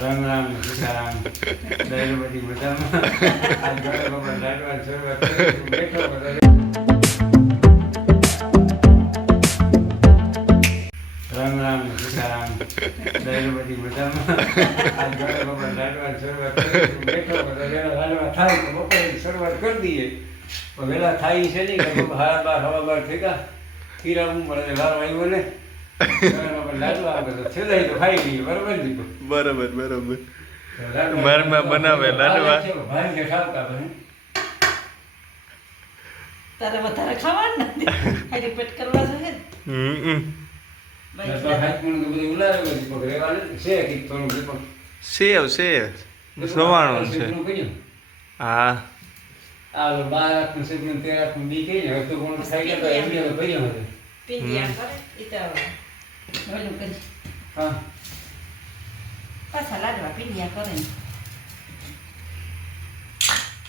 રામ રામ સીતારામ દયાવતી મજામાં આ ઘરે બાબા લાડવા શરૂઆત કરી બેઠો બધો રામ રામ સીતારામ દયાવતી મજામાં આ ઘરે બાબા લાડવા શરૂઆત કરી બેઠો બધો વેલા લાડવા થાય તો બપોરે શરૂઆત કરી દઈએ પણ વેલા થાય છે નહીં કે હારા બાર હવા બાર થઈ ગયા ખીરા મળે વારો આવ્યો ને લાડવા આવે તો છેલ્લે તો ખાઈ લઈએ બરોબર દીધું બરાબર બરાબર મારમાં બનાવે લાડવા ભાઈ કે ખાવતા ભાઈ તારે વધારે ખાવાનું નથી ખાલી પેટ કરવા જોઈએ તો હાથ પણ બધું ઉલારે બધું રેવાને છે કે થોડું દીપક સેવ સેવ સવાણું છે હા આ 12 સેકન્ડ 13 બી કઈ ને તો કોણ ખાઈ ગયા તો એમને તો ભઈ હવે પિંડિયા કરે ઈતા ઓલું કરી હા પાછા લાડવા પિંડિયા કરે ને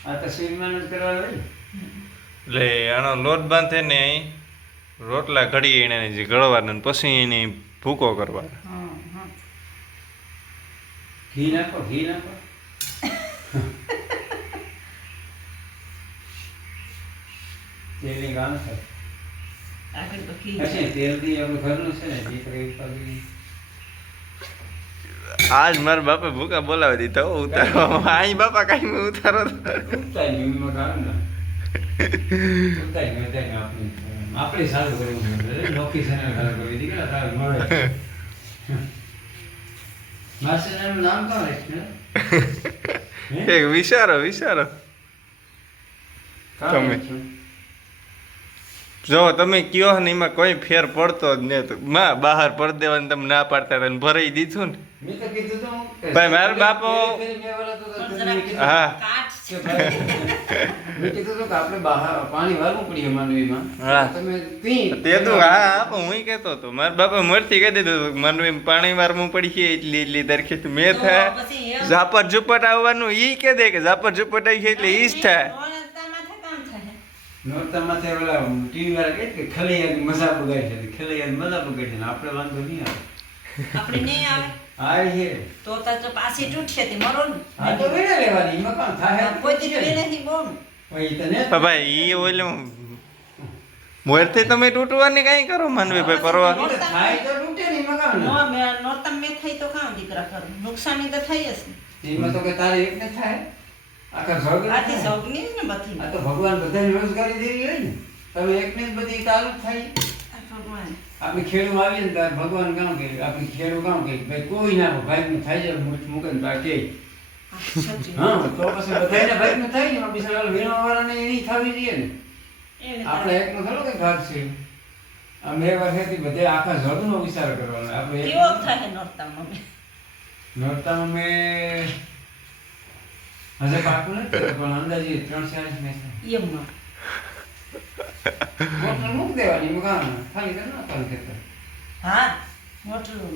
આ તો શરીરમાં જ કરવાનું હોય એટલે આનો લોટ બાંધે ને અહીં રોટલા ઘડી એને જે ગળવાના ને પછી એને ભૂકો કરવાનો હા હા ઘી નાખો તેલની ગામ છે આગળ તો કી હશે તેલથી આપણું ઘરનું છે ને દીકરી ઉપાડી આજ મારા બાપા ભૂકા બોલાવી દીધા હો ઉતારવા અહીં બાપા કાંઈ ઉતારો ઉતાઈ નિયમમાં ગામ ના ઉતાઈ આપણે સારું કરવું લોકી છે ને સારું કરવી દીકરા સારું મળે માસ્ટરનું નામ કાં રાખે એક વિચારો તમે જો તમે કયો ને એમાં કોઈ ફેર પડતો જ નહીં તો માં બહાર પડ દેવાનું તમે ના પાડતા હતા ને ભરાઈ દીધું ને મેં તો કીધું તો ભાઈ મારા બાપો હા મેં કીધું તો કે આપણે બહાર પાણી વાળવું પડીએ માનવીમાં હા. તમે પી તે તો હા પણ હું કહેતો હતો મારા બાપા મરથી કહી દીધું માનવી પાણી વારવું પડી છે એટલી દરખેત મેં થાય ઝાપટ ઝુપટ આવવાનું ઈ કે દે કે ઝાપટ ઝુપટ આવી છે એટલે ઈ જ થાય નોરતામાં તે ઓલા ટીવી વાળા કહે કે ખલૈયાની મજા બગાડી છે ખલૈયાની મજા બગાડી છે ને આપણે વાંધો નહીં આવે આપણે નહીં આવે આવે છે તો તો પાછી તૂટશે તે મરો ને આ તો વેડે લેવાની એમાં કામ થાય કોઈ દી નથી બોમ ભાઈ તને પણ ભાઈ ઈ ઓલું મોરથી તમે તૂટવાની કાંઈ કરો માનવી ભાઈ પરવા થાય તો તૂટે ને એમાં કામ નો મે નોરતા મે થઈ તો કામ દીકરા કર નુકસાની તો થઈ જ ને એમાં તો કે તારે એકને થાય આખા ઝઘડા આથી સૌની જ ને બધી આ તો ભગવાન બધાને રોજગારી દેવી હોય ને તમે એકને જ બધી તાલુક થાય ભગવાન આપણે ખેડૂ આવીએ ને ત્યારે ભગવાન કામ કે આપણે ખેડૂ કામ કે ભાઈ કોઈ ના ભાઈનું થાય છે મૂકે ને બાકી સચ્ચી હા તો પછી બધાને ભાઈનું થાય ને બિચારા વીણવાવાળાને એની થવી જોઈએ ને એને આપણે એકનો થોડો કે ભાગ છે આ મેં વખતથી બધે આખા જગનો વિચાર કરવાનો આપણે કેવો થાય નોરતામાં નોરતામાં મેં હજે પાકું નથી પણ અંદાજે 3-4 મેં એમનો મોટર મૂક દેવાની મકાન ખાલી કરી નાખવાનું ખેતર હા મોટલું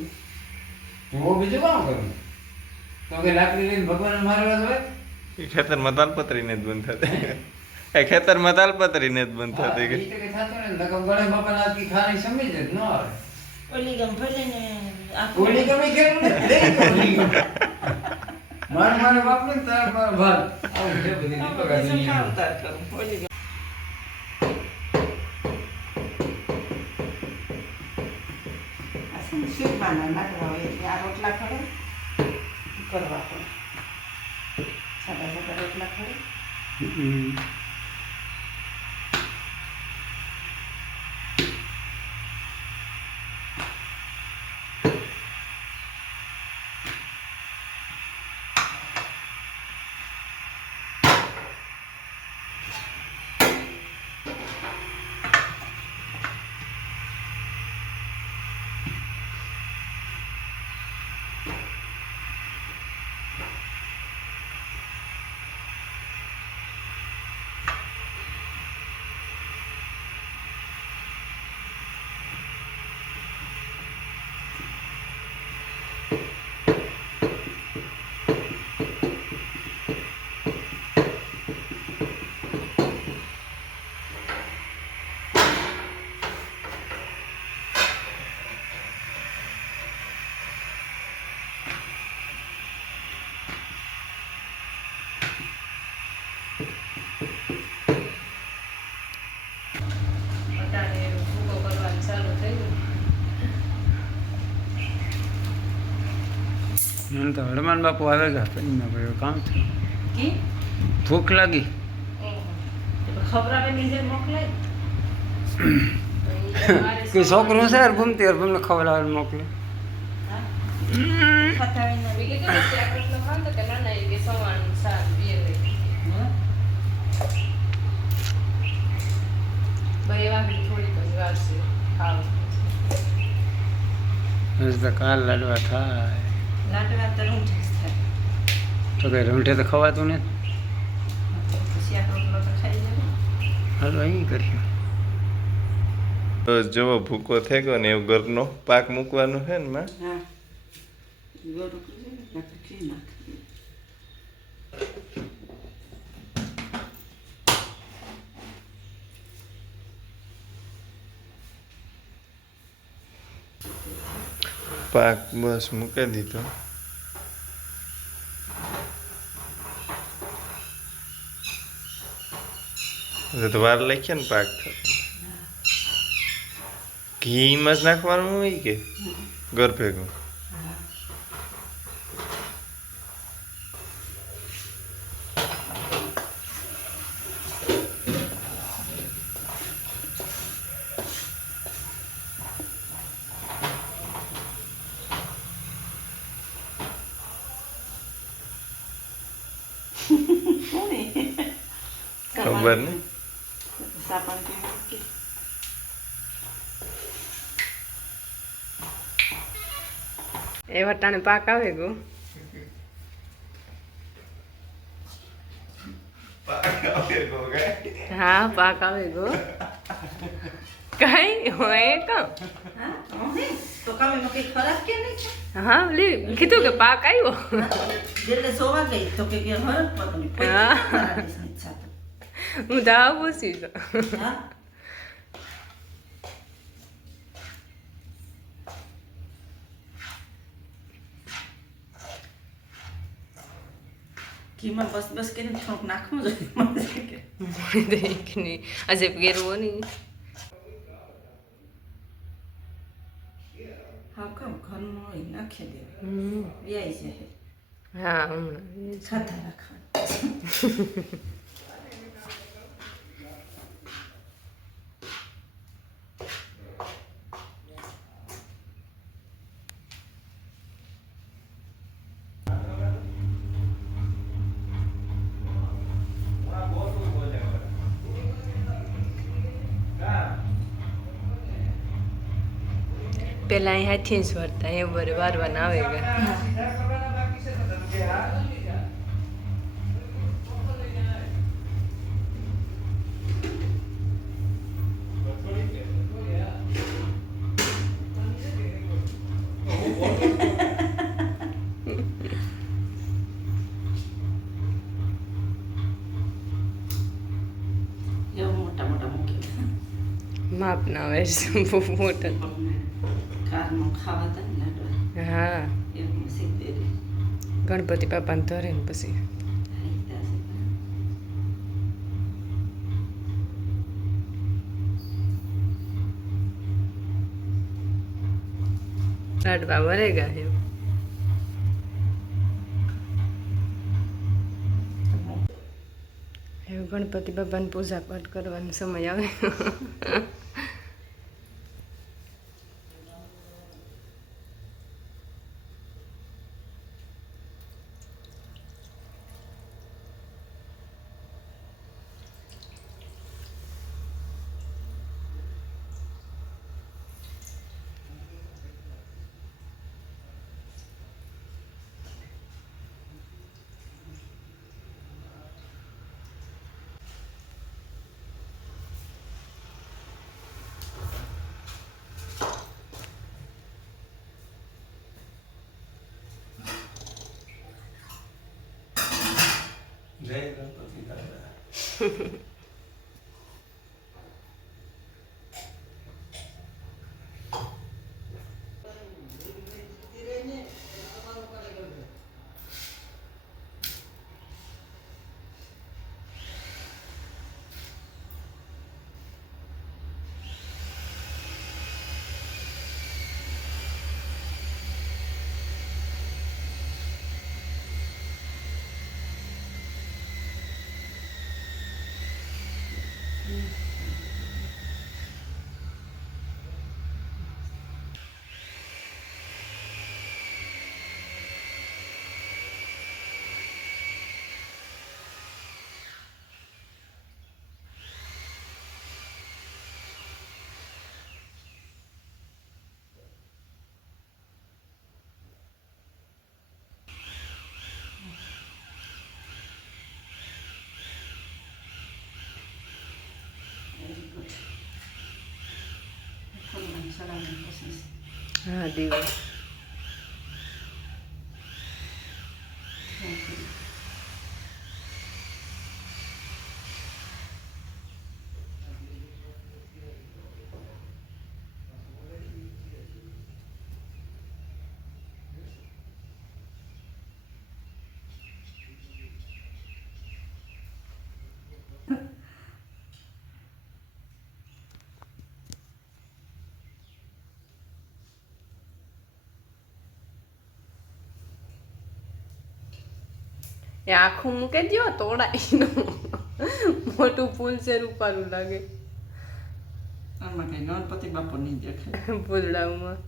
તો બીજું કામ કરું તો કે લાકડી લઈને ભગવાન મારવા હોય એ ખેતરમાં તાલપત્રીને જ બંધ થતી એ ખેતરમાં તાલપત્રીને જ બંધ થતી કે ઈ તો કે થાતો ને નકર ગળે બાપા નાખી ખાની સમજી જ ન આવે ઓલી ગમ ભલે ને ઓલી ગમે ખેડું ને દે ઓલી ગમે મારે બાપને તાર મારો ભાગ આવું છે બધી દીપક આ દુનિયા શીખવાના નાખવા હોય એટલે આ રોટલા ખડે કરવા પડે સાદા સાદા રોટલા ખડે મને તો હનુમાન બાપુ આવે ગયા પછી ના ભાઈ કામ થયું કી ભૂખ લાગી ખબર નીચે મોકલાય કે છોકરું છે ઘૂમતી અમને ખબર આવે મોકલે હજી તો કાલ લાડવા થાય લાડવા તો રૂંઠે જ થાય તો કઈ રૂંઠે તો ખવાતું નથી પછી આ રોટલો તો ખાઈ લેવો હાલો અહીં કર્યું તો જેવો ભૂકો થઈ ગયો ને એવું ઘરનો પાક મૂકવાનું છે ને માં હા ગોળ ઉકળી જાય ને ઘી નાખી પાક બસ મૂકી દીધો એટલે તો વાર લખીએ ને પાક થતો ઘીમાં જ નાખવાનું હોય કે ઘર ભેગું ખબર નહીં સાપણ પીવું કે એ વટાણે પાક આવે ગો હા પાક આવે ગો કઈ હોય કામ હા તો કામ એમાં કંઈ ખરાબ કે નહીં છે હા લે કીધું કે પાક આવ્યો એટલે સોવા ગઈ તો કે હરત પકડી કોઈ હા. કરાવીશ નહીં છાતું. હું તો આવું પૂછી તો હા ઘીમાં બસ કરીને થોડુંક નાખવું જોઈએ નહીં આજે પહેરવો નહીં હા કામ ઘરનું હોય નાખી દેવું હમ. વ્યાય જાય હા હમણાં ખાધા રાખવાનું પેલા અહીં હાથી જ વરતા એ બરે વારવાના આવે ગયા એવું મોટા મોટા મૂકી માપ ના આવે બહુ મોટા કારમાં ખાવા હતા ને લાડવા હા એવું શીખી ગણપતિ બાપાને ધરે ને પછી લાડવા વરે ગયા એમ એવું ગણપતિ બાપાની પૂજા પાઠ કરવાનો સમય આવે જય ગણપતિ દાદા હા દિવસ એ આખું મૂકી દો તોડાઈ મોટું ફૂલ છે રૂપારું લાગે આમાં કઈ ગણપતિ બાપુ નહીં દેખાય ફૂલડાઓમાં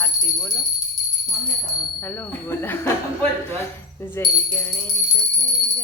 આરતી બોલો મને તો આવડે. હેલો બોલા બોલ તો. જય ગણેશ જય